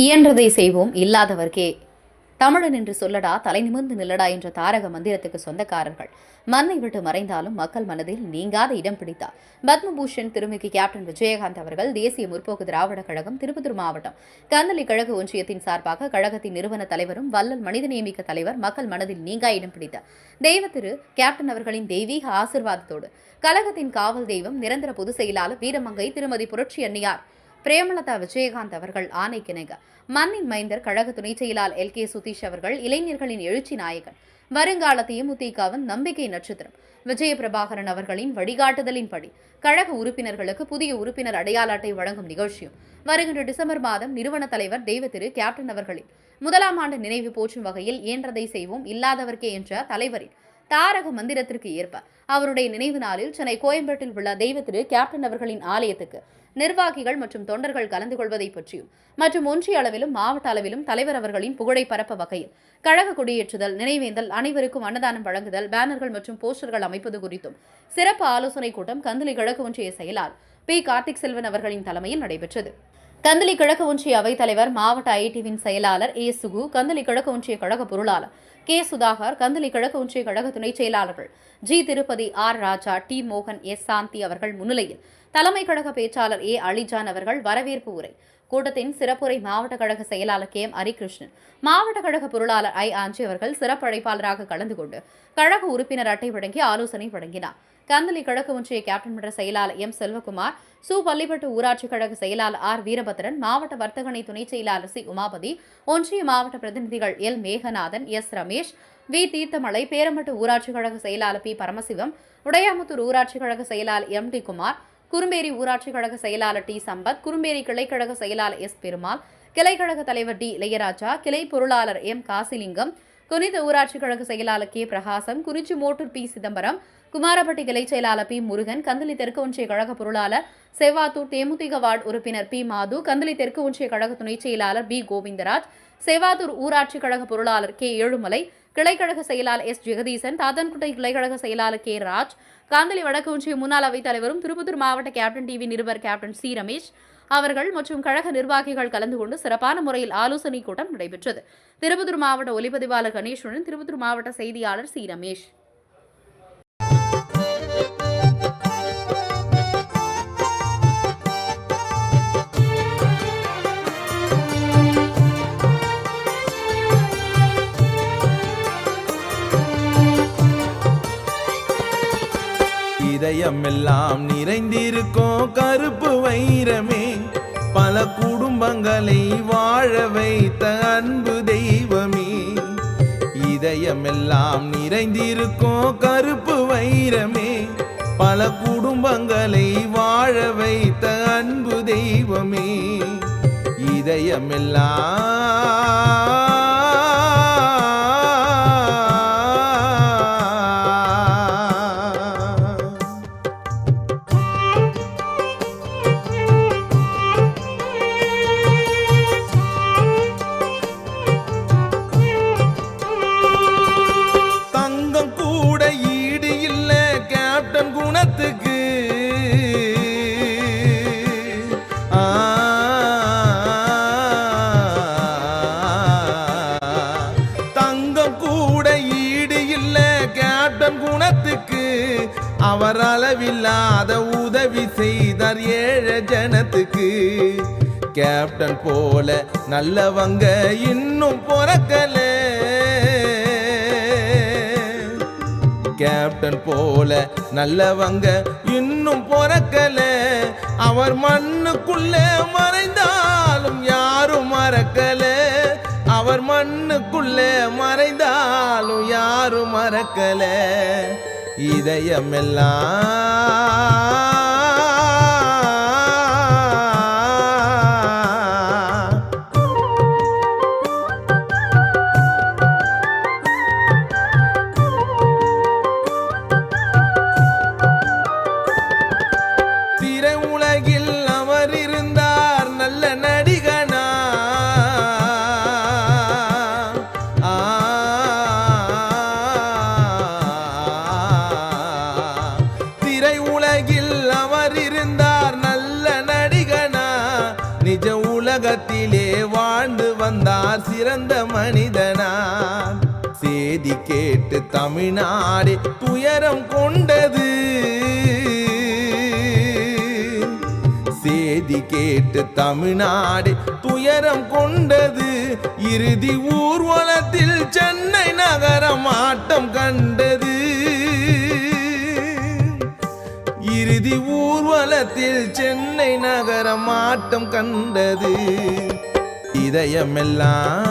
இயன்றதை செய்வோம் இல்லாதவர்க்கே தமிழன் என்று சொல்லடா தலை நிமிர்ந்து நில்லடா என்ற தாரக மந்திரத்துக்கு சொந்தக்காரர்கள் மண்ணை விட்டு மறைந்தாலும் மக்கள் மனதில் நீங்காத இடம் பிடித்தார். பத்மபூஷன் திருமிகு கேப்டன் விஜயகாந்த் அவர்கள் தேசிய முற்போக்கு திராவிட கழகம் திருப்பத்தூர் மாவட்டம் கந்தளி கழக ஒன்றியத்தின் சார்பாக கழகத்தின் நிறுவன தலைவரும் வள்ளல் மனிதநேமிக்க தலைவர் மக்கள் மனதில் நீங்கா இடம் பிடித்தார். தெய்வ திரு கேப்டன் அவர்களின் தெய்வீக ஆசிர்வாதத்தோடு கழகத்தின் காவல் தெய்வம் நிரந்தர பொதுச் செயலாளர் வீரமங்கை திருமதி புரட்சி அன்னியார் பிரேமலதா விஜயகாந்த் அவர்கள் ஆணைக்கிணங்க மண்ணின் மைந்தர் கழக துணை செயலாளர் LK சுதீஷ் அவர்கள் இளைஞர்களின் எழுச்சி நாயகன் வருங்கால தேமுதிகவின் நம்பிக்கை நட்சத்திரம் விஜய பிரபாகரன் அவர்களின் வழிகாட்டுதலின்படி கழக உறுப்பினர்களுக்கு புதிய உறுப்பினர் அடையாள அட்டை வழங்கும் நிகழ்ச்சியும் வருகின்ற டிசம்பர் மாதம் நிறுவன தலைவர் தெய்வ திரு கேப்டன் அவர்களின் முதலாம் ஆண்டு நினைவு போற்றும் வகையில் இயன்றதை செய்வோம் இல்லாதவர்க்கே என்ற தலைவரின் தாரக மந்திரத்திற்கு ஏற்ப அவருடைய நினைவு நாளில் சென்னை கோயம்பேட்டில் உள்ள தெய்வ திரு கேப்டன் அவர்களின் ஆலயத்துக்கு நிர்வாகிகள் மற்றும் தொண்டர்கள் கலந்து கொள்வதை பற்றியும் மற்றும் ஒன்றிய அளவிலும் மாவட்ட அளவிலும் தலைவர் அவர்களின் புகழை பரப்ப வகையில் கழக கொடியேற்றுதல், நினைவேந்தல், அனைவருக்கும் அன்னதானம் வழங்குதல், பேனர்கள் மற்றும் போஸ்டர்கள் அமைப்பது குறித்தும் சிறப்பு ஆலோசனைக் கூட்டம் கந்தளி கிழக்கு ஒன்றிய செயலாளர் P. கார்த்திக் செல்வன் அவர்களின் தலைமையில் நடைபெற்றது. கந்தளி கிழக்கு ஒன்றிய அவைத் தலைவர் மாவட்ட ITவின் செயலாளர் A. சுகு, கந்தளி கிழக்கு ஒன்றிய கழக பொருளாளர் K. சுதாகர், கந்தளி கிழக்கு ஒன்றிய கழக துணை செயலாளர்கள் G. திருப்பதி, R. ராஜா, T. மோகன், S. சாந்தி அவர்கள் முன்னிலையில் தலைமை கழக பேச்சாளர் A. அலிஜான் அவர்கள் வரவேற்பு உரை. கூட்டத்தின் சிறப்புரை மாவட்ட கழக செயலாளர் K. M. ஹரிகிருஷ்ணன், மாவட்ட கழக பொருளாளர் I. ஆஞ்சி அவர்கள் சிறப்பு அழைப்பாளராக கலந்து கொண்டு கழக உறுப்பினர் அட்டை வழங்கி ஆலோசனை வழங்கினார். கந்தளி கிழக்கு ஒன்றிய கேப்டன் மன்ற செயலாளர் M. செல்வகுமார், பள்ளிப்பட்டு ஊராட்சி கழக செயலாளர் R. வீரபத்ரன், மாவட்ட வர்த்தகனை துணை செயலாளர் C. உமாபதி, ஒன்றிய மாவட்ட பிரதிநிதிகள் L. Meganathan, S. Ramesh, V. Theerthamalai, பேரம்பட்டு ஊராட்சி கழக செயலாளர் P. பரமசிவம், உடையாமுத்தூர் ஊராட்சி கழக செயலாளர் M. டி. குமார், குறும்பேரி ஊராட்சி கழக செயலாளர் T. சம்பத், குறும்பேரி கிளைக்கழக செயலாளர் S. பெருமாள், கிளைக்கழக தலைவர் D. இளையராஜா, கிளை பொருளாளர் M. காசிலிங்கம், குனித ஊராட்சி கழக செயலாளர் K. பிரகாசம், குறிச்சி மோட்டூர் P. சிதம்பரம், குமாரப்பட்டி கிளை செயலாளர் P. முருகன், கந்தளி தெற்கு ஒன்றிய கழக பொருளாளர் செவாத்தூர் தேமுதிக வார்டு உறுப்பினர் P. மாது, கந்தளி தெற்கு ஒன்றிய கழக துணை செயலாளர் B. கோவிந்தராஜ், செவாத்தூர் ஊராட்சி கழக பொருளாளர் K. ஏழுமலை, கிளைக்கழக செயலாளர் S. ஜெகதீசன், தாத்தன்குட்டை கிளைக்கழக செயலாளர் K. ராஜ், காந்தளி வடக்கு ஒன்றிய முன்னாள் அவைத் தலைவரும் திருப்பத்தூர் மாவட்ட கேப்டன் TV நிருபர் கேப்டன் C. ரமேஷ் அவர்கள் மற்றும் கழக நிர்வாகிகள் கலந்து கொண்டு சிறப்பான முறையில் ஆலோசனைக் கூட்டம் நடைபெற்றது. திருப்பத்தூர் மாவட்ட ஒலிப்பதிவாளர் கணேஸ்வரன், திருப்பத்தூர் மாவட்ட செய்தியாளர் C. ரமேஷ். இதயமெல்லாம் நிறைந்திருக்கும் கருப்பு வைரமே, பல குடும்பங்களை வாழ வைத்த அன்பு தெய்வமே. இதயமெல்லாம் நிறைந்திருக்கும் கருப்பு வைரமே, பல குடும்பங்களை வாழ வைத்த அன்பு தெய்வமே. இதயமெல்லாம் குணத்துக்கு தங்கம் கூட ஈடு இல்ல கேப்டன் குணத்துக்கு. அவர் அளவில்லாத உதவி செய்தார் ஏழை ஜனத்துக்கு. கேப்டன் போல நல்லவங்க இன்னும் பொறக்கல, கேப்டன் போல நல்லவங்க இன்னும் பொறக்கல. அவர் மண்ணுக்குள்ள மறைந்தாலும் யாரும் மறக்கல, அவர் மண்ணுக்குள்ள மறைந்தாலும் யாரும் மறக்கல. இதயமெல்லாம் சேதி கேட்டு தமிழ்நாடு துயரம் கொண்டது. சேதி கேட்டு தமிழ்நாடு துயரம் கொண்டது. இறுதி ஊர்வலத்தில் சென்னை நகரம் ஆட்டம் கண்டது. இறுதி ஊர்வலத்தில் சென்னை நகரம் ஆட்டம் கண்டது. இதயமெல்லாம்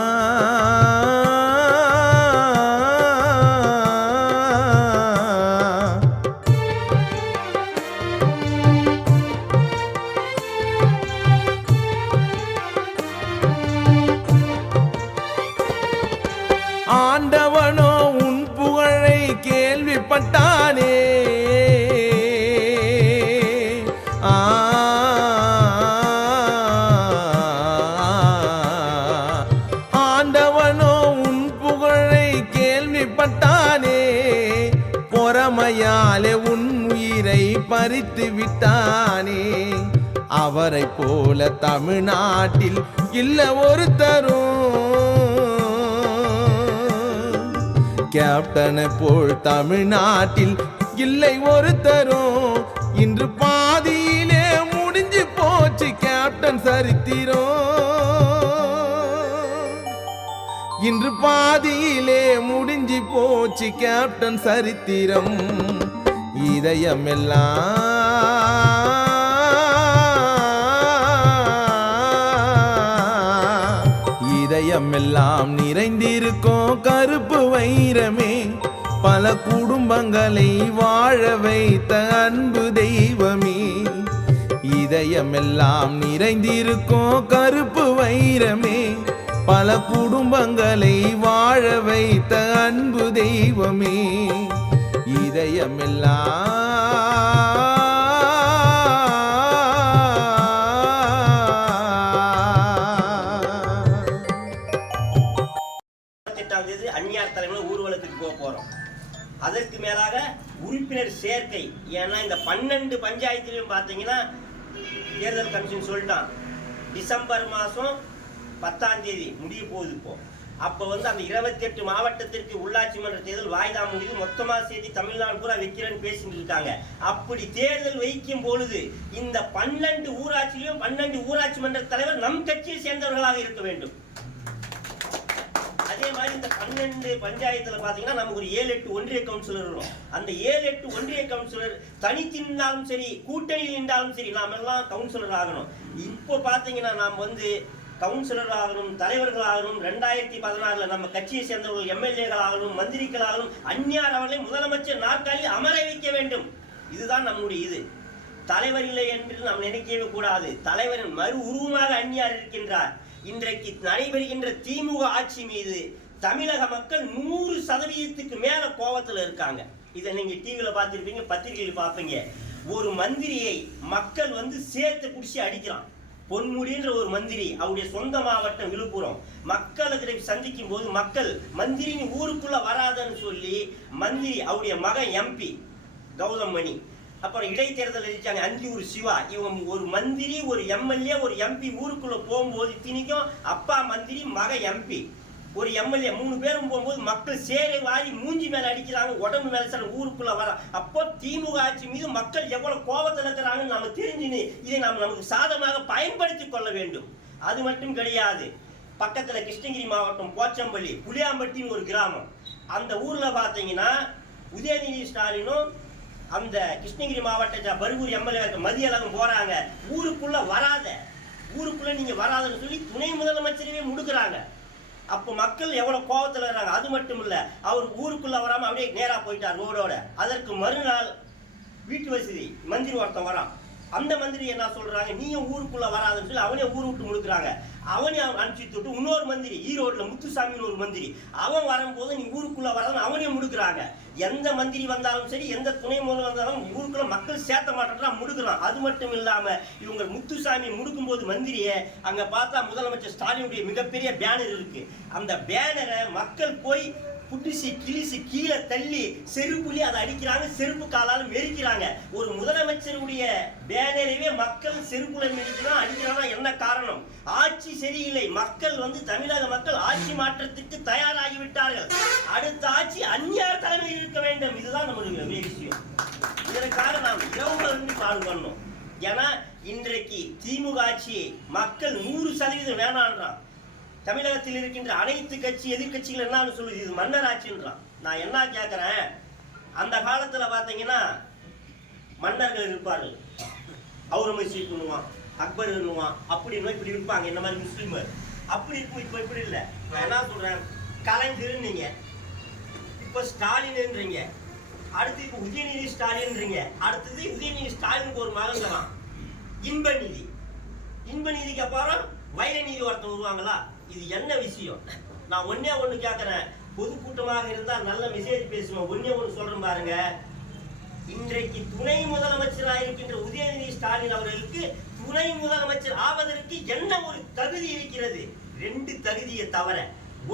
ஆண்டவனோ உன் புகழை கேள்விப்பட்டானே. ஆண்டவனோ உன் புகழை கேள்விப்பட்டானே. பொறாமையாலே உன் உயிரை பறித்து விட்டானே. அவரை போல தமிழ்நாட்டில் இல்ல ஒருத்தரும். கேப்டனை போல் தமிழ்நாட்டில் இல்லை ஒருத்தரும். இன்று பாதியிலே முடிஞ்சு போச்சு கேப்டன் சரித்திரம். இன்று பாதியிலே முடிஞ்சு போச்சு கேப்டன் சரித்திரம். இதயமெல்லாம் நிறைந்திருக்கும் கருப்பு வைரமே. பல குடும்பங்களை வாழ வைத்த அன்பு தெய்வமே. இதயமெல்லாம் நிறைந்திருக்கும் கருப்பு வைரமே. பல குடும்பங்களை வாழ வைத்த அன்பு தெய்வமே. இதயமெல்லாம் அந்நியார் தலைமையில் ஊர்வலத்துக்கு போக போறோம். அதற்கு மேலாக உறுப்பினர் சேர்க்கை. ஏன்னா இந்த 12 பஞ்சாயத்திலும் பார்த்தீங்கன்னா தேர்தல் கமிஷன் சொல்லிட்டான் டிசம்பர் மாதம் 10ஆம் தேதி முடிய போகுது. இப்போ அப்போ அந்த 28 மாவட்டத்திற்கு உள்ளாட்சி மன்ற தேர்தல் வாய்தா முடிவு மொத்தமாக சேர்த்து தமிழ்நாடு பூரா வைக்கிறேன்னு பேசிட்டு இருக்காங்க. அப்படி தேர்தல் வைக்கும் பொழுது இந்த 12 ஊராட்சியிலும் 12 ஊராட்சி மன்ற தலைவர் நம் கட்சியை சேர்ந்தவர்களாக இருக்க வேண்டும். அதே மாதிரி இந்த 12 பஞ்சாயத்துல பாத்தீங்கன்னா நமக்கு ஒரு 7-8 ஒன்றிய கவுன்சிலர் வரும். அந்த 7-8 ஒன்றிய கவுன்சிலர் தனித்து நின்றாலும் சரி கூட்டணியில் நின்றாலும் சரி நாம எல்லாம் கவுன்சிலர் ஆகணும். இப்போ பாத்தீங்கன்னா நாம் கவுன்சிலர் ஆகணும், தலைவர்கள் ஆகணும். 2016 நம்ம கட்சியை சேர்ந்தவர்கள் எம்எல்ஏக்கள் ஆகணும், மந்திரிகள் ஆகணும். அந்நியார் அவர்களை முதலமைச்சர் நாற்காலில் அமர வைக்க வேண்டும். இதுதான் நம்முடைய இது. தலைவர் இல்லை என்று நாம் நினைக்கவே கூடாது. தலைவரின் மறு உருவமாக அந்நியார் இருக்கின்றார். இன்றைக்கு நடைபெறுகின்ற திமுக ஆட்சி மீது தமிழக மக்கள் 100% மேல கோபத்தில் இருக்காங்க. இதை நீங்க டிவியில பார்த்திருப்பீங்க, பத்திரிகையில் பார்ப்பீங்க. ஒரு மந்திரியை மக்கள் சேர்த்து குடிச்சு அடிக்கிறான். பொன்முடின்ற ஒரு மந்திரி, அவருடைய சொந்த மாவட்டம் விழுப்புரம். மக்களை சந்திக்கும் போது மக்கள் மந்திரி ஊருக்குள்ள வராதுன்னு சொல்லி மந்திரி அவருடைய மகன் எம்பி கௌதம் மணி, அப்புறம் இடைத்தேர்தல் இருக்காங்க அந்தியூர் சிவா, இவங்க ஒரு மந்திரி ஒரு எம்எல்ஏ ஒரு எம்பி ஊருக்குள்ள போகும்போது திணிக்கும் அப்பா மந்திரி மக எம்பி ஒரு எம்எல்ஏ 3 பேரும் போகும்போது மக்கள் சேரை வாரி மூஞ்சி மேல அடிக்கிறாங்க, உடம்பு மேல சார் ஊருக்குள்ள வர. அப்போ திமுக ஆட்சி மீது மக்கள் எவ்வளவு கோபத்தில் இருக்கிறாங்கன்னு நம்ம தெரிஞ்சுன்னு இதை நாம் நமக்கு சாதகமாக பயன்படுத்தி கொள்ள வேண்டும். அது மட்டும் கிடையாது. பக்கத்துல கிருஷ்ணகிரி மாவட்டம் போச்சம்பள்ளி புளியாம்பட்டின்னு ஒரு கிராமம். அந்த ஊர்ல பாத்தீங்கன்னா உதயநிதி ஸ்டாலினும் அந்த கிருஷ்ணகிரி மாவட்ட பருகூர் எம்எல்ஏ மதியழகம் போறாங்க. ஊருக்குள்ள நீங்க வராதுன்னு சொல்லி துணை முதலமைச்சரவே முடுக்குறாங்க. அப்போ மக்கள் எவ்வளவு கோபத்தில் இருக்காங்க. அது மட்டும் இல்ல, அவர் ஊருக்குள்ள வராம அப்படியே நேரா போயிட்டார் ரோடோட. அதற்கு மறுநாள் வீட்டு வசதி மந்திரி ஒருத்தன் வரான். அந்த மந்திரி என்ன சொல்றாங்க, நீயும் ஊருக்குள்ள வராதுன்னு சொல்லி அவனே ஊர் விட்டு முழுக்கிறாங்க. அவனே அனுப்பிச்சு விட்டு இன்னொரு மந்திரி ஈரோடுல முத்துசாமின்னு ஒரு மந்திரி, அவன் வரும்போது நீ ஊருக்குள்ள வராதுன்னு அவனே முடுக்குறாங்க. எந்த மந்திரி வந்தாலும் சரி, எந்த துணை முதல்வர் வந்தாலும் ஊருக்குள்ள மக்கள் சேர்த்த மாட்டேன் முடுக்குறான். அது மட்டும் இல்லாம இவங்க முத்துசாமி முடுக்கும் போது மந்திரியை அங்க பார்த்தா முதலமைச்சர் ஸ்டாலினுடைய மிகப்பெரிய பேனர் இருக்கு. அந்த பேனரை மக்கள் போய் புடிசி கிழிசி கீழே தள்ளி செருப்புலி அதை அடிக்கிறாங்க, செருப்பு காலாலும் மெரிக்கிறாங்க. ஒரு முதலமைச்சருடைய பேனரையே மக்கள் செருப்புல மெரிக்கிறான் அடிக்கிறானா என்ன காரணம்? ஆட்சி சரியில்லை. மக்கள் தமிழக மக்கள் ஆட்சி மாற்றத்திற்கு தயாராகிவிட்டார்கள். அடுத்த ஆட்சி அந்நியார் தலைமையில் இருக்க வேண்டும். இதுதான் நம்மளுடைய விஷயம். இதற்காக நாம் இரவு பாடுபடணும். ஏன்னா இன்றைக்கு திமுக ஆட்சியை மக்கள் 100% வேணான்றான். தமிழகத்தில் இருக்கின்ற அனைத்து கட்சி எதிர்கட்சிகள் என்னன்னு சொல்லுது, இது மன்னர் ஆட்சின்றான். நான் என்ன கேட்கிறேன், அந்த காலத்துல பாத்தீங்கன்னா மன்னர்கள் இருப்பார்கள், அவுரங்கசீப் பண்ணுவான், அக்பர் பண்ணுவான், அப்படின்னு இப்படி இருப்பாங்க. இந்த மாதிரி முஸ்லீமர் அப்படி இருக்கும். இப்ப இப்படி இல்லை. நான் என்ன சொல்றேன், கலைஞர் நீங்க, இப்ப ஸ்டாலின்ன்றீங்க, அடுத்து இப்ப உதயநிதி ஸ்டாலின்றீங்க, அடுத்தது உதயநிதி ஸ்டாலினுக்கு ஒரு மகன் தான் இன்பநிதி. இன்பநிதிக்கு அப்புறம் வைரநிதி ஒருத்தர் வருவாங்களா? இது என்ன விஷயம்? நான் ஒன்னே ஒண்ணு கேட்கிறேன், பொதுக்கூட்டமாக இருந்தால் நல்ல மெசேஜ் பேசுவோம். ஒன்னே ஒண்ணு சொல்றேன் பாருங்க, இன்றைக்கு துணை முதலமைச்சராக இருக்கின்ற உதயநிதி ஸ்டாலின் அவர்களுக்கு துணை முதலமைச்சர் ஆவதற்கு என்ன ஒரு தகுதி இருக்கிறது? 2 தகுதியை தவிர.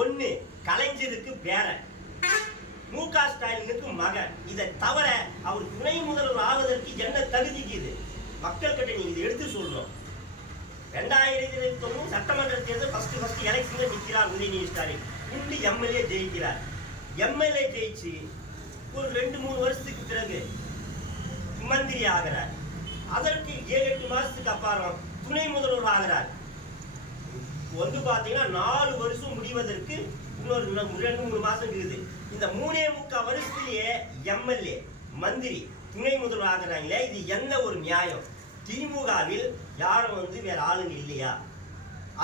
1, கலைஞருக்கு பேரன், மு.க. ஸ்டாலினுக்கு மகன். இதை தவிர அவர் துணை முதல்வர் ஆவதற்கு என்ன தகுதிக்கு? இது மக்கள் கிட்ட நீங்க இதை எடுத்து சொல்லணும். 2009 சட்டமன்ற தேர்தல் ஃபர்ஸ்ட் எலெக்ஷன்ல நிற்கிறார் உதயநிதி ஸ்டாலின். இன்று எம்எல்ஏ ஜெயிக்கிறார். எம்எல்ஏ ஜெயிச்சு ஒரு 2-3 வருஷத்துக்கு பிறகு மந்திரி ஆகிறார். அதற்கு 7-8 மாசத்துக்கு அப்புறம் துணை முதல்வர் ஆகிறார். வந்து பாத்தீங்கன்னா 4 வருஷம் முடிவதற்கு இன்னொரு 2-3 மாசம் இருக்குது. இந்த 3.25 வருஷத்திலேயே எம்எல்ஏ, மந்திரி, துணை முதல்வர் ஆகிறாங்களே, இது என்ன ஒரு நியாயம்? திமுகவில் யாரும் வேற ஆளுங்க இல்லையா?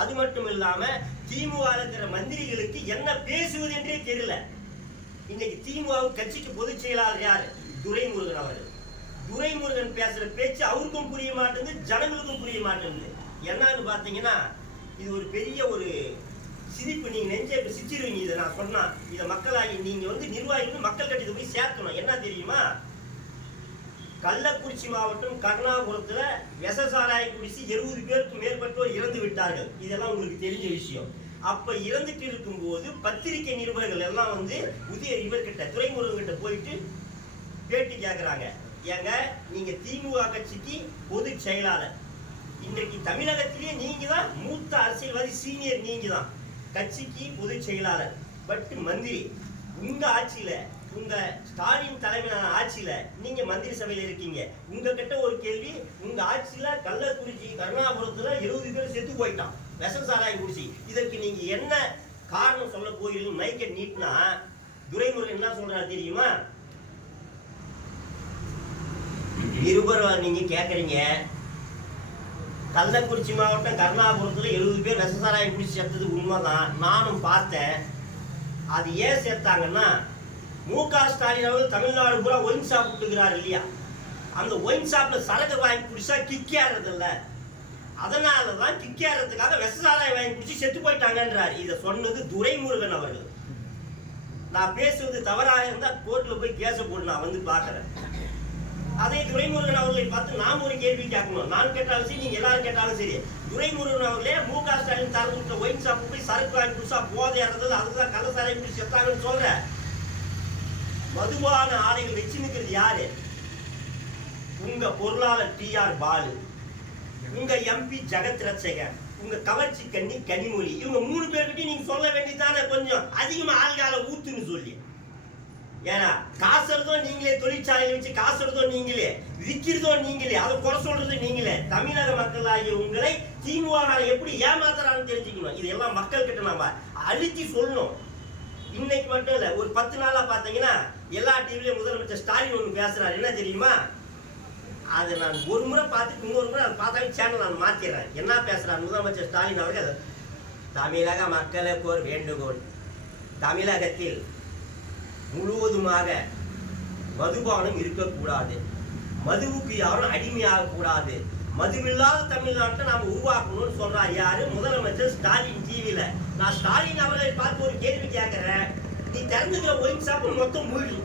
அது மட்டும் இல்லாம திமுக இருக்கிற மந்திரிகளுக்கு என்ன பேசுவது என்றே தெரியல. இன்னைக்கு திமுக கட்சிக்கு பொதுச் செயலாளர் யாரு? துரைமுருகன் அவர்கள். துரைமுருகன் பேசுற பேச்சு அவருக்கும் புரிய மாட்டேங்குது, ஜனங்களுக்கும் புரிய மாட்டேங்குது. என்னன்னு பாத்தீங்கன்னா இது ஒரு பெரிய ஒரு சிரிப்பு. நீங்க நெஞ்சை சிரிச்சிருவீங்க இதை நான் சொன்னா. இதை மக்களாகி நீங்க நிர்வாகிகள் மக்கள் கிட்ட போய் சேர்க்கணும். என்ன தெரியுமா, கள்ளக்குறிச்சி மாவட்டம் கருணாபுரத்துல விஷசாராய குடிச்சு 70 பேருக்கு மேற்பட்டோர் இறந்து விட்டார்கள். இதெல்லாம் உங்களுக்கு தெரிஞ்ச விஷயம். அப்ப இறந்துட்டு இருக்கும் போது பத்திரிகை நிருபர்கள் எல்லாம் இவர்கிட்ட துரைமுருகன் கிட்ட போயிட்டு பேட்டி கேட்கிறாங்க. ஏங்க, நீங்க திமுக கட்சிக்கு பொதுச் செயலாளர், இன்றைக்கு தமிழகத்திலேயே நீங்க தான் மூத்த அரசியல்வாதி, சீனியர் நீங்க தான், கட்சிக்கு பொதுச் செயலாளர், பட் மந்திரி. உங்க ஆட்சியில, உங்க ஸ்டாலின் தலைமையிலான ஆட்சியில நீங்க மந்திரி சபையில இருக்கீங்க. உங்ககிட்ட ஒரு கேள்வி, உங்க ஆட்சியில கள்ளக்குறிச்சி கருணாபுரத்துல 70 பேர் செத்து போயிட்டான் விஷம் சாராயம் குடிச்சு. இதற்கு நீங்க என்ன காரணம் சொல்ல போகிறீங்க? மைக்க நீட்னா துரைமுருகன் என்ன சொல்றாரு தெரியுமா? நிருபர் நீங்க கேக்குறீங்க, கள்ளக்குறிச்சி மாவட்டம் கருணாபுரத்துல 70 பேர் விஷ சாராயம் குடிச்சு செத்தது உண்மைதான், நானும் பார்த்தேன். அது ஏன் சேர்த்தாங்கன்னா, மு.க. ஸ்டாலின் அவர்கள் தமிழ்நாடு பூரா ஒயின் ஷாப் விட்டுக்கிறார் இல்லையா? அந்த ஒயின் ஷாப்ல சரக்கு வாங்கி குடிச்சா கிக்கேறது இல்ல, அதனாலதான் கிக்கேறதுக்காக விஷசாராயம் வாங்கி குடிச்சு செத்து போயிட்டாங்கன்றார். இதை சொன்னது துரைமுருகன் அவர்கள். நான் பேசுவது தவறாக இருந்தா கோர்ட்ல போய் கேச போட்டு நான் பாக்குறேன். அதே துரைமுருகன் அவர்களை பார்த்து நாம் ஒரு கேள்வி கேட்கணும். நான் கேட்டாலும் சரி, நீங்க எல்லாரும் கேட்டாலும் சரி, துரைமுருகன் அவர்களே மு.க. ஸ்டாலின் தரப்புட்ட ஒயின் ஷாப் போய் சரக்கு வாங்கி குடிச்சா போதை இறந்தது, அதுதான் கள்ளசாராயம் குடிச்சு செத்தாங்கன்னு சொல்ற. மதுபான ஆலைகள் வச்சு நிற்கிறது யாரு? உங்க பொருளாளர் டி.ஆர். பாலு, உங்க எம்பி ஜெகத் ரட்சகன், உங்க கவர்ச்சி கண்ணி கனிமொழி. இவங்க 3 பேர்கிட்ட நீங்க சொல்ல வேண்டியதானே கொஞ்சம் அதிகமா ஆள்கால ஊத்துன்னு சொல்லி. ஏன்னா காசு எடுத்தோ நீங்களே, தொழிற்சாலையில வச்சு காசு எடுத்தோ நீங்களே, விற்கிறதோ நீங்களே, அதை குறை சொல்றது நீங்களே. தமிழக மக்களாகிய உங்களை திமுக எப்படி ஏமாத்துறான்னு தெரிஞ்சுக்கணும். இதெல்லாம் மக்கள் கிட்ட நம்ம அழுத்தி சொல்லணும். இன்னைக்கு மட்டும் இல்ல, ஒரு 10 நாளா பாத்தீங்கன்னா எல்லா டிவிலையும் முதலமைச்சர் ஸ்டாலின் ஒண்ணு பேசுறாரு. என்ன தெரியுமா? அதை நான் ஒரு முறை பார்த்துட்டு இன்னொரு முறை அதை பார்த்தாலும் சேனல் நான் மாத்திடுறேன். என்ன பேசுறாரு முதலமைச்சர் ஸ்டாலின் அவர்கள்? தமிழக மக்களுக்கு ஒரு வேண்டுகோள், தமிழகத்தில் முழுவதுமாக மதுபானம் இருக்கக்கூடாது, மதுவுக்கு யாரும் அடிமையாக கூடாது, மதுவில்லாத தமிழ்நாட்டை நாம உருவாக்கணும்னு சொல்றாரு. யாரு? முதலமைச்சர் ஸ்டாலின் டிவியில. நான் ஸ்டாலின் அவர்களை பார்த்து ஒரு கேள்வி கேட்கிறேன். நீ திறந்துக்கிற ஒயின் ஷாப் மொத்தம் மூடி,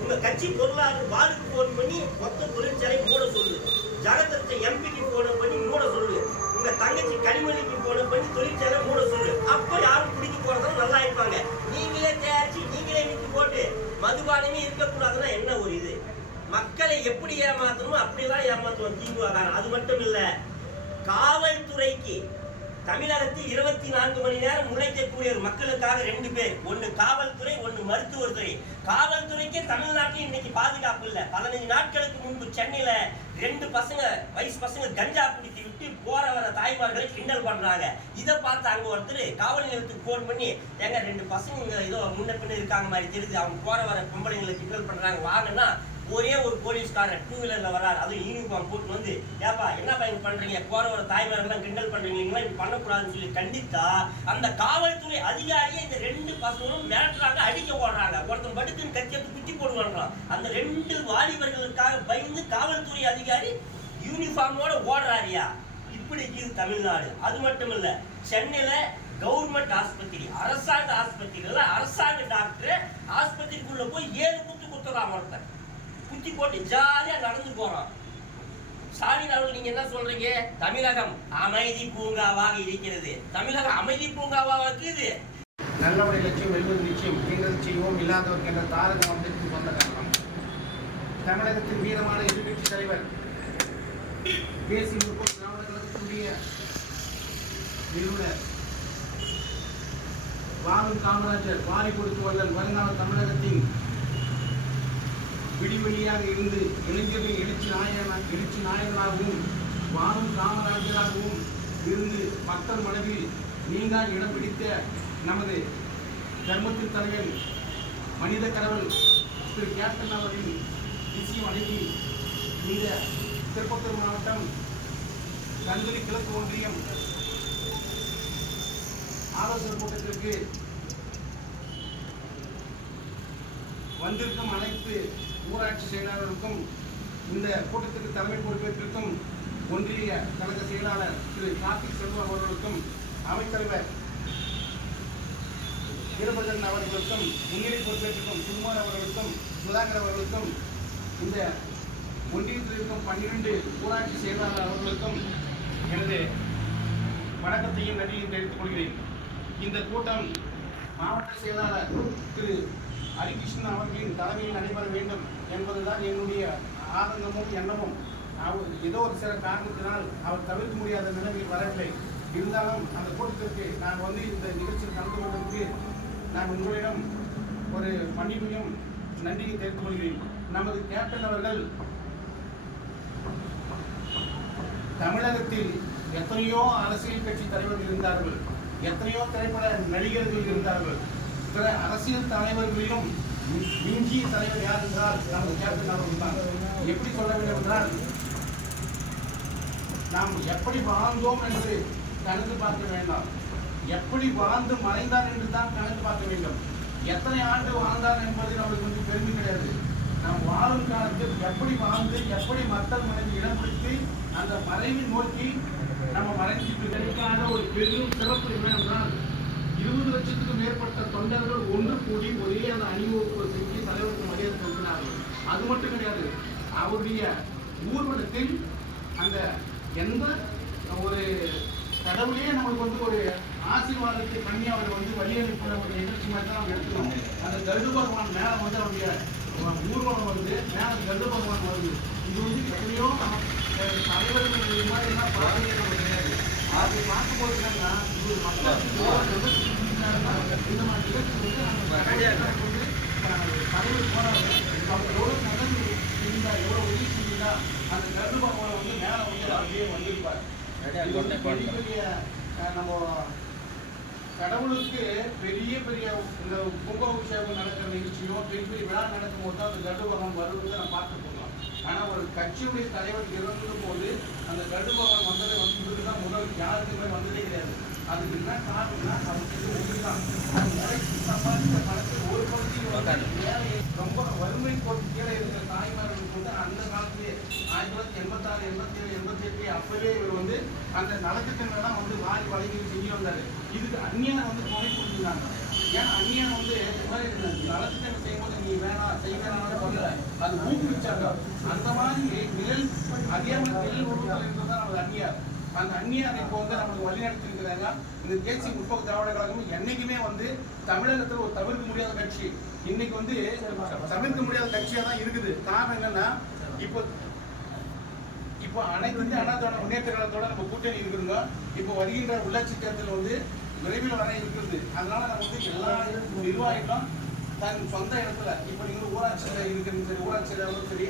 உங்க கட்சி பொருளாளர் பாலுக்கு போன் பண்ணி மொத்த தொழிற்சாலை மூட சொல்லு, ஜனதத்தை எம்பிக்கு போன பண்ணி மூட சொல்லு, உங்க தங்கச்சி கனிமொழிக்கு போன பண்ணி தொழிற்சாலை மூட சொல்லு. அப்ப யாரும் குடிக்க போறதும் நல்லா இருப்பாங்க. நீங்களே தயாரிச்சு நீங்களே விட்டு போட்டு மதுபானமே இருக்கக்கூடாதுன்னா என்ன ஒரு இது? மக்களை எப்படி ஏமாத்தணும் அப்படிதான் ஏமாத்துவோம் திமுக. அது மட்டும் இல்ல, காவல்துறைக்கு தமிழகத்தில் 24 மணி நேரம் உழைக்கக்கூடிய ஒரு மக்களுக்காக 2 பேர், ஒன்னு காவல்துறை, ஒன்னு இன்னொன்று மருத்துவத்துறை. காவல்துறைக்கே தமிழ்நாட்டில் இன்னைக்கு பாதுகாப்பு இல்லை. 15 நாட்களுக்கு முன்பு சென்னையில 2 வயசு பசங்க கஞ்சா குடித்து விட்டு போற வர தாய்மார்களை கிண்டல் பண்றாங்க. இதை பார்த்து அங்க ஒருத்தர் காவல் நிலையத்துக்கு போன் பண்ணி, ஏங்க 2 பசங்க ஏதோ முன்ன பின்ன இருக்காங்க மாதிரி தெரியுது, அவங்க போற வர பொம்பளைங்களை கிண்டல் பண்றாங்க வாங்கன்னா, ஒரே ஒரு போலீஸ்காரர் 2 வீலர்ல வராரு, அதுவும் யூனிஃபார்ம் போட்டு வந்து, ஏப்பா என்னப்பா இங்க பண்றீங்க, போற ஒரு தாய்மாரெல்லாம் கிண்டல் பண்றீங்களா, இப்படி பண்ணக்கூடாதுன்னு சொல்லி கண்டித்தா அந்த காவல்துறை அதிகாரியை இந்த 2 பசங்களும் மிரட்டுறாங்க, அடிக்க ஓடுறாங்க. ஒருத்தன் படுத்துன்னு கத்தியத்து குத்தி போடுவாங்களாம். அந்த 2 வாலிபர்களுக்காக பயந்து காவல்துறை அதிகாரி யூனிஃபார்மோட ஓடுறாரியா. இப்படி இருக்குது தமிழ்நாடு. அது மட்டும் இல்ல, சென்னையில கவர்மெண்ட் ஆஸ்பத்திரி, அரசாங்க ஆஸ்பத்திரியில அரசாங்க டாக்டர் ஆஸ்பத்திரிக்குள்ள போய் 7 குத்து குத்துறான். ஒருத்தன் குத்தி போட்டு ஜாலியா நடந்து போறான். ஸ்டாலின் அவர்கள் நீங்க என்ன சொல்றீங்க? தமிழகம் அமைதி பூங்காவாக இருக்கிறது. தமிழகம் அமைதி பூங்காவாக இருக்குது. நல்லவருடைய லட்சியம் வெல்வது நிச்சயம். நீங்கள் செய்வோம் இல்லாதவருக்கு என்ற தாரக மந்திரத்துக்கு சொந்த காரணம். தமிழகத்தின் வீரமான எதிர்கட்சி தலைவர் தேசிய முற்போக்கு திராவிட கழகத்தினுடைய நிறுவனர் வாழும் காமராஜர் வாரி கொடுத்து வள்ளல் வருங்கால தமிழகத்தின் விடிவெளியாக இருந்து இளைஞர்கள் எழுச்சி நாயகனாகவும் வாழும் காமராஜராகவும் இருந்து மக்கள் மனதில் நீங்கா இடம் பிடித்த நமது தர்மத்தின் தலைவர் மனித கடவுள் திரு கேப்டன் அவர்களின் விஷயம் அணுகி இந்த திருப்பத்தூர் மாவட்டம் கண்களி கிழக்கு ஒன்றியம் ஆலோசனை கூட்டத்திற்கு வந்திருக்கும் அனைத்து ஊராட்சி செயலாளருக்கும் இந்த கூட்டத்திற்கு தலைமை பொறுப்பேற்றிருக்கும் ஒன்றிய கழக செயலாளர் திரு கார்த்திக் செல்வம் அவர்களுக்கும் அவைத்தலைவர் வீரபத்ரன் அவர்களுக்கும் முன்னிலை பொறுப்பேற்றிருக்கும் சுகுமார் அவர்களுக்கும் சுதாகர் அவர்களுக்கும் இந்த ஒன்றியத்தில் இருக்கும் 12 ஊராட்சி செயலாளர் அவர்களுக்கும் எனது வணக்கத்தையும் நன்றியையும் தெரிவித்துக் கொள்கிறேன். இந்த கூட்டம் மாவட்ட செயலாளர் திரு ஹரிகிருஷ்ணன் அவர்களின் தலைமையில் நடைபெற வேண்டும் என்பதுதான் என்னுடைய ஆதங்கமும் எண்ணமும். அவர் ஏதோ ஒரு சில காரணத்தினால் அவர் தவிர்க்க முடியாத நிலைமையில் வரவில்லை. இருந்தாலும் அந்த கூட்டத்திற்கு நான் வந்து இந்த நிகழ்ச்சியில் கலந்து கொண்டதற்கு நான் உங்களிடம் ஒரு மன்னிப்பையும் நன்றியை தெரிவித்துக் கொள்கிறேன். நமது கேப்டன் அவர்கள் தமிழகத்தில் எத்தனையோ அரசியல் கட்சி தலைவர்கள் இருந்தார்கள், எத்தனையோ திரைப்பட நடிகர்கள் இருந்தார்கள். பிற அரசியல் தலைவர்களிலும் மிஞ்சிய தலைவர் யார் என்றால் நமது கேப்டன் அவர்கள் தான். எப்படி சொல்ல வேண்டும் என்றால், நாம் எப்படி வாழ்ந்தோம் என்று கணக்கு பார்க்க வேண்டாம், எப்படி வாழ்ந்து மறைந்தார் என்று தான் கணக்கு பார்க்க வேண்டும். எத்தனை ஆண்டு வாழ்ந்தார் என்பது நமக்கு கொஞ்சம் பெருமை கிடையாது. நாம் வாழும் காலத்தில் எப்படி வாழ்ந்து எப்படி மக்கள் மனதில் இடம் பிடித்து அந்த மறைவை நோக்கி நம்ம மறைஞ்சிருக்கான ஒரு பெரும் சிறப்பு என்னவென்றால், 20 லட்சத்துக்கும் மேற்பட்ட தொண்டர்கள் ஒன்று கூடி ஒரே அந்த அணிவகுப்பு செஞ்சு தலைவருக்கு மரியாதை செலுத்தினார்கள். அது மட்டும் கிடையாது, அவருடைய ஊர்வலத்தில் அந்த எந்த ஒரு கடவுளே நமக்கு வந்து ஒரு ஆசீர்வாதத்தை பண்ணி அவர் வந்து வழியளிப்புற ஒரு நிகழ்ச்சி மாதிரி தான் நம்ம எடுத்துக்கணும். அந்த கருடு பகவான் மேலே வந்து அவருடைய ஊர்வலம் வருது, மேலே கருடு பகவான் வருது. இது வந்து எத்தனையோ தலைவர்கள் இது மாதிரிலாம் பார்க்கவே நம்ம கிடையாது. அது பார்க்கும்போது என்னன்னா, இது மக்களுக்கு இந்த மாதிரி நிகழ்ச்சி வந்து நம்ம தலைவர் போனாங்க, அவங்க எவ்வளோ நல்லது செஞ்சா, எவ்வளோ உதவி செஞ்சா அந்த கருடு பகவானை வந்து மேலே வந்து அப்படியே வந்திருப்பார். பெரிய நம்ம கடவுளுக்கு பெரிய பெரிய இந்த கும்பாபிஷேகம் நடக்கிற நிகழ்ச்சியோ பெரிய பெரிய விழா நடக்கும் போது தான் அந்த கருடு பகவான் வருவதை நம்ம பார்த்துட்டு இருக்கோம். ஆனால் ஒரு கட்சியுடைய தலைவர் இறந்த போது அந்த கருடு பகவான் வந்ததை வந்து இதுக்கு தான் முதல், யாருக்குமே வந்ததே கிடையாது. அதுக்கு என்ன காரணம்னா அவருக்கு ஒன்றுதான் சம்பாதித்த பணத்தில் ஒரு பகுதி ரொம்ப வறுமை கோட்டு கீழே இருக்கிற தாய்மார்களுக்கு வந்து அந்த காலத்திலே 1986, 87, 88 அப்பவே இவர் வந்து அந்த நலத்திட்டங்கள்லாம் வந்து வாரி வழங்கி செஞ்சு வந்தார். இதுக்கு அந்நியார் வந்து துணை கொடுத்துருந்தாங்க. ஏன்னா அந்நியார் வந்து இந்த மாதிரி நலத்திட்டங்கள் செய்யும்போது நீ வேணாம் செய்ய வேணாம்னு சொல்லல, அது ஊக்குவிச்சாங்க. அந்த மாதிரி நிழல் அறியாமல் நிழல் உருவத்தில் இருந்ததுதான் நமது அந்நியார். அந்த அந்நியார் இப்போ வந்து நம்மளுக்கு வழிநடத்திருக்கிறாங்க. இந்த தேசிய முற்போக்கு திராவிட கழகம் என்னைக்குமே வந்து தமிழகத்தில் ஒரு தவிர்க்க முடியாத கட்சி. இன்னைக்கு வந்து தவிர்க்க முடியாத கட்சியாக தான் இருக்குது. காரணம் என்னன்னா, இப்போ அனைத்து வந்து அண்ணா முன்னேற்ற கழகத்தோட நம்ம கூட்டணி இருக்குதுங்க. இப்போ வருகின்ற உள்ளாட்சி தேர்தல் வந்து விரைவில் வர இருக்கிறது. அதனால நம்ம வந்து எல்லா நிர்வாகிகளும் தன் சொந்த இடத்துல இப்போ நீங்கள் ஊராட்சியில் இருக்கிறது சரி, ஊராட்சி செயலாளரும் சரி,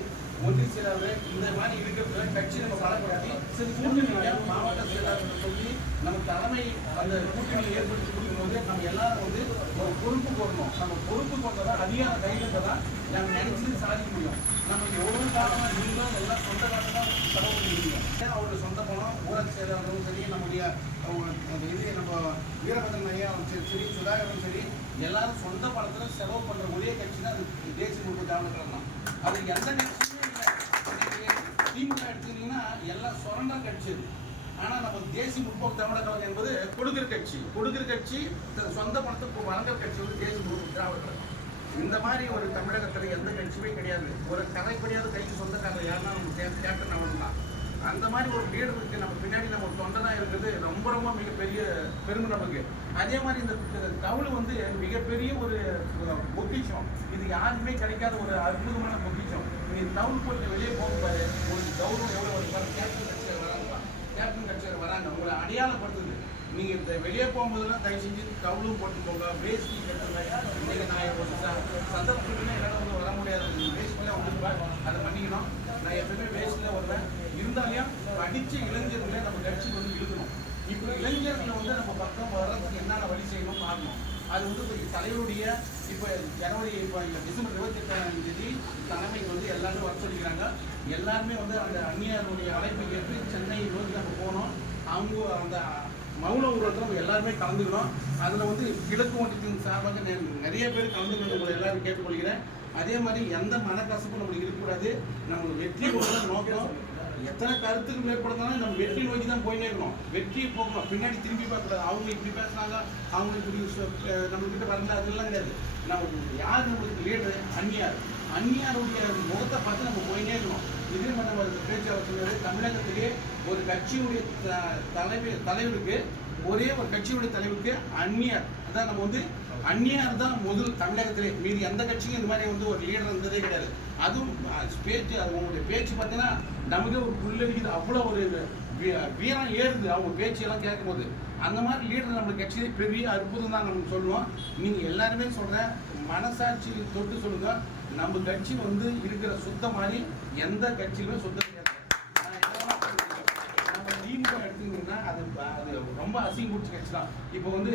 ஒன்றிய செயலாளர் இந்த மாதிரி இருக்கிறதுல கட்சி நம்ம பலப்படுத்தி கூட்டணியை மாவட்ட செயலாளர்கள் சொல்லி நம்ம தலைமை அந்த கூட்டணியை ஏற்படுத்தி கொடுக்கும்போது நம்ம எல்லாரும் வந்து ஒரு பொறுப்பு கொள்ளணும். நம்ம பொறுப்பு கொண்டதான் அதிகார கையில் தான் நம்ம நினைச்சது சாதிக்க முடியும். நம்ம எவ்வளவு காலமாக நீங்களும் எல்லாம் சொந்த காலம் தான் செலவு பண்ணிருக்கீங்க. அவருடைய சொந்த பணம் ஊராட்சி செயலாளரும் சரி, நம்முடைய இது நம்ம வீரபத்ரன் ஐயா சரி, சுதாகரன் சரி, எல்லாரும் சொந்த பணத்தில் செலவு பண்ணுற ஒரே கட்சி தான் அது தேசிய முற்போக்கு திராவிட கழகம். அது எந்த கட்சியுமே இல்லை. திமுக எடுத்துக்கிட்டீங்கன்னா எல்லாம் சுரண்ட கட்சி. ஆனால் நம்ம தேசிய முற்போக்கு திராவிட கழகம் என்பது கொடுக்கிற கட்சி சொந்த பணத்தை வழங்குற கட்சி வந்து தேசிய முற்போக்கு திராவிட கழகம். இந்த மாதிரி ஒரு தமிழகத்தில் எந்த கட்சியுமே கிடையாது. ஒரு கலைப்படியாவது கைக்கு சொந்தக்காரர் யாருன்னா நம்ம கேப்டன் அவன் தான். அந்த மாதிரி ஒரு லீடர் இருக்கு நம்ம பின்னாடி, நம்ம ஒரு தொண்டனாக இருக்கிறது ரொம்ப ரொம்ப மிகப்பெரிய பெருமை நமக்கு. அதே மாதிரி இந்த தவுள் வந்து மிகப்பெரிய ஒரு பொக்கிஷம். இது யாருமே கிடைக்காத ஒரு அற்புதமான பொக்கிஷம். நீ தவுள் போட்டு வெளியே போகும்போது ஒரு கௌரவம் எவ்வளோ ஒரு கேப்டன் கட்சியர் வராங்க உங்களை அடையாளப்படுத்துது. நீங்கள் இந்த வெளியே போகும்போதெல்லாம் தயவு செஞ்சு தவுளும் போட்டு போங்க. வேஷ்டி கட்டுறேன் இன்னைக்கு நான் சந்தர்ப்பத்துக்குமே என்னால் வந்து வர முடியாது. வேஷ்டியில் வந்துருப்பேன், அதை பண்ணிக்கணும். நான் எப்பவுமே வேஷ்டியில் வருவேன். இருந்தாலையும் படித்த இளைஞர்களை நம்ம கட்சிக்கு வந்து இழுக்கணும். இப்போ இளைஞர்களை வந்து நம்ம பக்கம் வர்றதுக்கு என்னென்ன வழி செய்யணும் பார்க்கணும். அது வந்து தலைவருடைய இப்போ டிசம்பர் 28ஆம் தேதி தலைமை வந்து எல்லாரும் வர சொல்லிக்கிறாங்க. எல்லாருமே வந்து அந்த அந்நியாருடைய அழைப்பை கேட்டு சென்னை நோக்கி நம்ம போனோம். அவங்க அந்த மௌன ஊர்வலத்தில் நம்ம எல்லாருமே கலந்துக்கணும். அதில் வந்து கிழக்கு ஒன்றியத்தின் சார்பாக நிறைய பேர் கலந்துக்கணும் உங்களை எல்லாரும் கேட்டுக்கொள்கிறேன். அதே மாதிரி எந்த மனக்கசப்பும் நம்மளுக்கு இருக்கக்கூடாது. நம்மளுக்கு வெற்றி நோக்கம் எத்தனை கருத்துக்கு மேற்படுத்தாலும் நம்ம வெற்றி நோக்கி தான் போயினே இருக்கணும். வெற்றியை போகணும், பின்னாடி திரும்பி பார்க்கக்கூடாது. அவங்க இப்படி பேசுனாங்க, அவங்க இப்படி நம்மள்கிட்ட வரல, அதெல்லாம் கிடையாது. நம்ம யார் நம்மளுக்கு லீடரு? அந்நியாருடைய முகத்தை பார்த்து நம்ம போயினே இருக்கணும். இதே மாதிரி நம்ம பேச்சாளர் சொன்னது தமிழகத்திலே ஒரு கட்சியுடைய தலைவருக்கு ஒரே ஒரு கட்சியுடைய தலைவருக்கு அந்நியார் அதான் நம்ம வந்து அந்நியார் தான் முதல் தமிழகத்திலே. மீதி எந்த கட்சியும் இந்த மாதிரி வந்து ஒரு லீடர் இருந்ததே கிடையாது. அதுவும் பேச்சு, அது உங்களுடைய பேச்சு பார்த்தீங்கன்னா நமக்கு ஒரு புல்லடிக்குது. அவ்வளோ ஒரு வீரம் ஏறுது அவங்க பேச்செல்லாம் கேட்கும்போது. அந்த மாதிரி லீடர் நம்ம கட்சியிலே பெரிய அற்புதம் தான் நம்ம சொல்லுவோம். நீங்கள் எல்லாருமே சொல்கிறேன், மனசாட்சி தொட்டு சொல்லுங்க. நம்ம கட்சி வந்து இருக்கிற சுத்தம் மாதிரி எந்த கட்சியிலுமே சுத்தம் கிடையாது. நம்ம திமுக எடுத்துக்கிட்டீங்கன்னா அது ரொம்ப அசிங்கம் பிடிச்ச கட்சி தான். இப்போ வந்து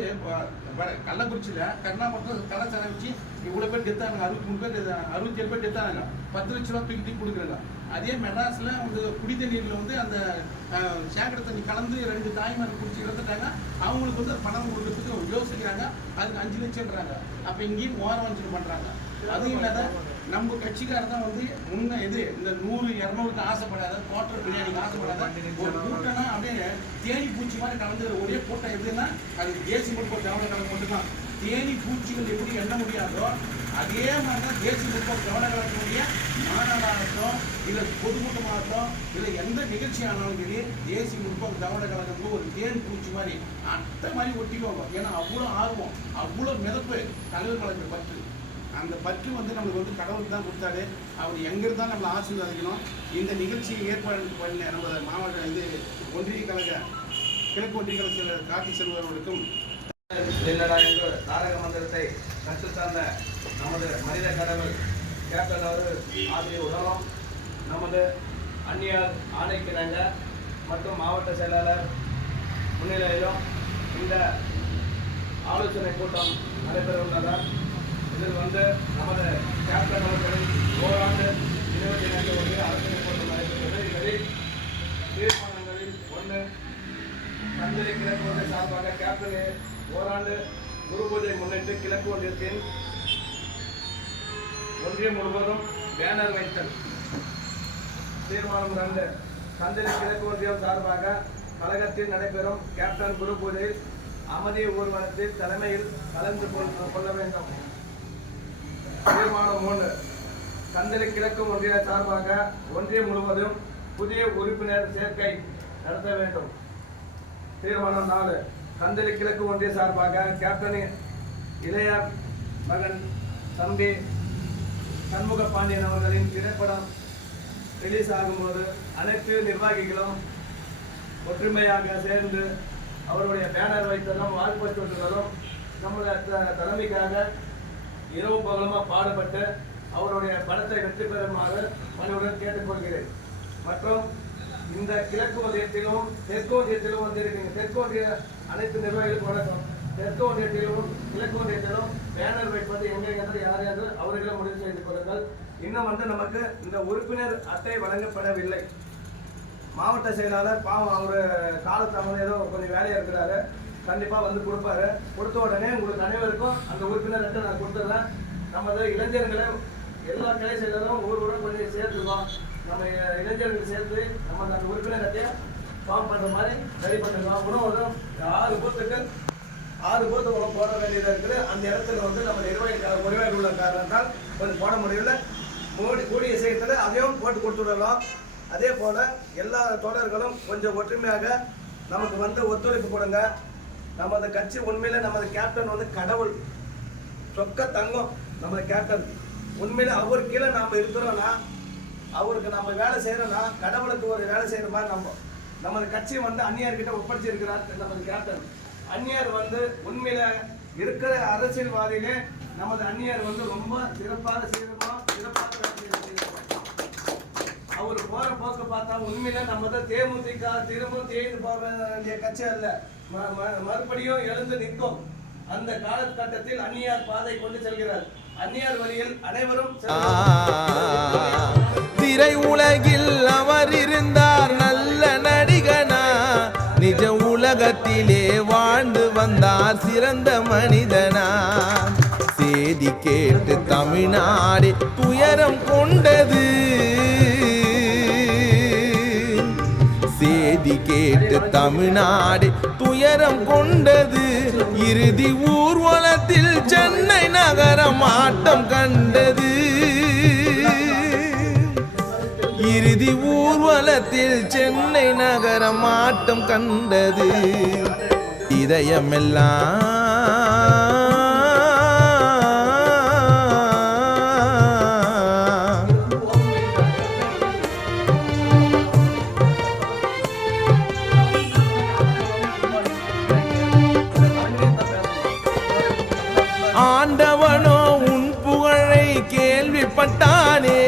கள்ளக்குறிச்சியில் கருணாபுரத்தில் கலாச்சாரம் வச்சு இவ்வளோ பேர் டெத்தானாங்க. 67 பேர் டெத்தானாங்க. 10 லட்ச ரூபா தூக்கி கொடுக்குறாங்க. அதே மெட்ராஸில் வந்து குடி தண்ணீரில் வந்து அந்த சேக்கடை தண்ணி கலந்து 2 தாய்மார்கள் குடிச்சு இறந்துட்டாங்க. அவங்களுக்கு வந்து பணம் கொடுக்கறதுக்கு யோசிக்கிறாங்க. அதுக்கு 5 லட்சம்ன்றாங்க. அப்போ இங்கேயும் ஓரவஞ்சனை பண்ணுறாங்க. அதுவும் இல்லாத நம்ம கட்சிக்காரர் தான் வந்து முன்ன இது இந்த 100-200க்கு ஆசைப்படாத, குவார்டர் பிரியாணிக்கு ஆசைப்படாத ஒரு கூட்டம்னா அப்படியே தேனி பூச்சி மாதிரி கலந்து ஒரே கூட்டம் எதுன்னா அது தேசிய முற்போக்கு திராவிட கழகம் மட்டும் தான். தேனி பூச்சிகள் எப்படி எண்ண முடியாதோ அதே மாதிரி தான் தேசிய முற்போக்கு திராவிட கழகத்துடைய மாநாடாகட்டும், இல்லை பொதுக்கூட்டமாகட்டும், இல்லை எந்த நிகழ்ச்சி ஆனாலும் சரி, தேசிய முற்போக்கு திராவிட கழகத்துக்கு ஒரு தேன் பூச்சி மாதிரி அட்டை மாதிரி ஒட்டிக்குவாங்க. ஏன்னா அவ்வளோ ஆர்வம், அவ்வளோ மிதப்பு தலைவர் கழகத்தை பற்று. அந்த பற்று வந்து நம்மளுக்கு வந்து கடவுளுக்கு தான் கொடுத்தாரு. அவர் எங்கிருந்தாலும் நம்மளை ஆசீர்வதிக்கணும். இந்த நிகழ்ச்சியை ஏற்பாடு பண்ண நம்ம மாவட்ட ஒன்றிய கழக கிழக்கு ஒன்றிய கழக செயலர் கார்த்திக் செல்வர்களுக்கும் இல்லடா என்று தாரக மந்திரத்தை கற்றுத்தந்த நமது மனித கடவுள் கேப்டன் அவர்கள் ஆகிய உடலும் நமது அந்நியார் ஆணைக்கிணங்க மற்றும் மாவட்ட செயலாளர் முன்னிலையிலும் இந்த ஆலோசனை கூட்டம் நடைபெற உள்ளதால் இதில் வந்து நமது கேப்டன் அவர்களின் ஓராண்டு நினைவு தினத்தை ஆலோசனை கூட்டம் நடைபெறுகிறது. இதில் தீர்மானங்களில் 1 தஞ்சை கிழக்கு ஒன்றிய சார்பாக கேப்டனே ஓராண்டு குரு பூஜை முன்னிட்டு கிழக்கு ஒன்றியத்தின் ஒன்றியம் முழுவதும் பேனர் வைத்தல். தீர்மானம் 2 தஞ்சை கிழக்கு ஒன்றியம் சார்பாக கழகத்தில் நடைபெறும் கேப்டன் குரு பூஜை அமைதி ஊர்வலத்தில் தலைமையில் கலந்து கொள்ள வேண்டும். தீர்மானம் 3 தஞ்சை கிழக்கு ஒன்றிய சார்பாக ஒன்றியம் முழுவதும் புதிய உறுப்பினர் சேர்க்கை நடத்த வேண்டும். தீர்மானம் 4 தஞ்சை கிழக்கு ஒன்றிய சார்பாக கேப்டனின் இளைய மகன் தம்பி சண்முக பாண்டியன் அவர்களின் திரைப்படம் ரிலீஸ் ஆகும்போது அனைத்து நிர்வாகிகளும் ஒற்றுமையாக சேர்ந்து அவருடைய பேனர் வைத்ததும் வாழ்த்து சொல்வதும் நம்முடைய தலைமைக்காக இரவு பகலமா பாடுபட்டு அவருடைய படத்தை வெற்றி பெறுமாறு பணியுடன் கேட்டுக்கொள்கிறேன். மற்றும் இந்த கிழக்கு ஒன்றியத்திலும் தெற்கு ஒன்றியத்திலும் வந்திருக்கீங்க. தெற்கு ஒன்றிய அனைத்து நிர்வாகிகளுக்கும் வணக்கம். தெற்கு ஒன்றியத்திலும் கிழக்கு ஒன்றியத்திலும் பேனர் வைப்பது எங்கே என்று யார் என்று அவர்களை முடிவு செய்து கொள்ளுங்கள். இன்னும் நமக்கு இந்த உறுப்பினர் அட்டை வழங்கப்படவில்லை. மாவட்ட செயலாளர் பாவம் அவரு காலத்தாமதம் ஏதோ கொஞ்சம் வேலையா இருக்கிறாரு, கண்டிப்பா வந்து கொடுப்பாரு. கொடுத்த உடனே உங்களுக்கு அனைவருக்கும் அந்த உறுப்பினர் அட்டை நான் கொடுத்துட்றேன். நமது இளைஞர்களை எல்லா கிளை செயலரும் ஊர் கொஞ்சம் சேர்த்துக்கோம். நம்ம இளைஞர்கள் சேர்த்து நம்ம அந்த உறுப்பினர் அட்டையை ஃபார்ம் பண்ற மாதிரி ரெடி பண்ணிருக்கோம். உணவு 6 பூத்து போட வேண்டியதாக இருக்குது. அந்த இடத்துல நம்ம நிர்வாகிகள் உள்ள காரணத்தால் கொஞ்சம் போட முடியல. கூடிய செய்யறதுல அதையும் போட்டு கொடுத்துடலாம். அதே போல எல்லா தோழர்களும் கொஞ்சம் ஒற்றுமையாக நமக்கு ஒத்துழைப்பு கொடுங்க. நமது கட்சி உண்மையில நமது கேப்டன் கடவுள் சொக்க தங்கம். நமது கேப்டன் உண்மையில அவர் கீழே நாம இருக்கிறோம்னா, அவருக்கு நம்ம வேலை செய்யறோம்னா கடவுளுக்கு ஒரு வேலை செய்யற மாதிரி நமது கட்சி அந்நியார்கிட்ட ஒப்படைச்சிருக்கிறார் நமது கேப்டன். அந்நியார் உண்மையில இருக்கிற அரசியல்வாதியிலே நமது அந்நியார் ரொம்ப சிறப்பாக செய்யறோம், சிறப்பாக அவர் போற போக்கு பார்த்தா உண்மையில நம்ம தேமுதிக திரும்ப தேய்ந்து போக வேண்டிய கட்சி அல்ல, மறுபடியும் எழுந்து நிற்கும். அந்த காலகட்டத்தில் அந்நியார் பாதை கொண்டு செல்கிறார். அந்நியார் வழியில் அனைவரும் திரை உலகில் அவர் இருந்தார் நல்ல நடிகனா, நிஜ உலகத்திலே வாழ்ந்து வந்தார் சிறந்த மனிதனா. செய்தி கேட்டு தமிழ்நாடு துயரம் கொண்டது, செய்தி கேட்டு தமிழ்நாடு துயரம் கொண்டது. இறுதி ஊர்வலத்தில் சென்னை நகரம் ஆட்டம் கண்டது, இறுதி ஊர்வலத்தில் சென்னை நகரம் ஆட்டம் கண்டது. இதயமெல்லாம் ஆண்டவனோ உன் புகழை கேள்விப்பட்டானே,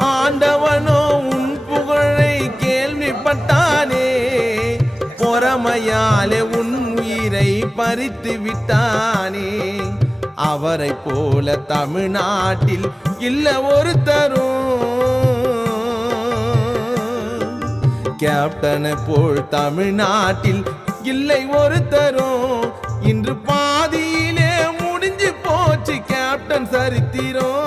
ஆண்டவனோ உன் புகழை கேள்விப்பட்டானே, பொறாமையாலே உன் உயிரை பறித்து விட்டானே. அவரை போல தமிழ்நாட்டில் இல்ல ஒருத்தரும், கேப்டனை போல் தமிழ்நாட்டில் இல்லை ஒருத்தரும். இன்று பாதியிலே முடிஞ்சு போச்சு கேப்டன் சரித்திரம்,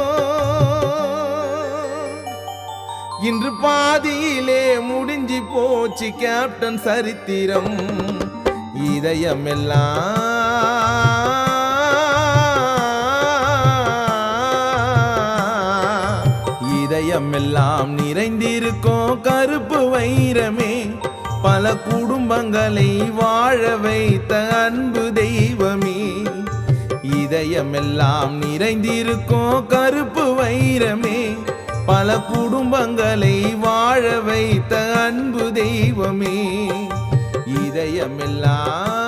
இன்று பாதியிலே முடிஞ்சு போச்சு கேப்டன் சரித்திரம். இதயமெல்லாம் நிறைந்திருக்கும் கருப்பு வைரமே, பல குடும்பங்களை வாழ வைத்த அன்பு தெய்வமே. இதயமெல்லாம் நிறைந்திருக்கும் கருப்பு வைரமே, பல குடும்பங்களை வாழ வைத்த அன்பு தெய்வமே. இதயமெல்லாம்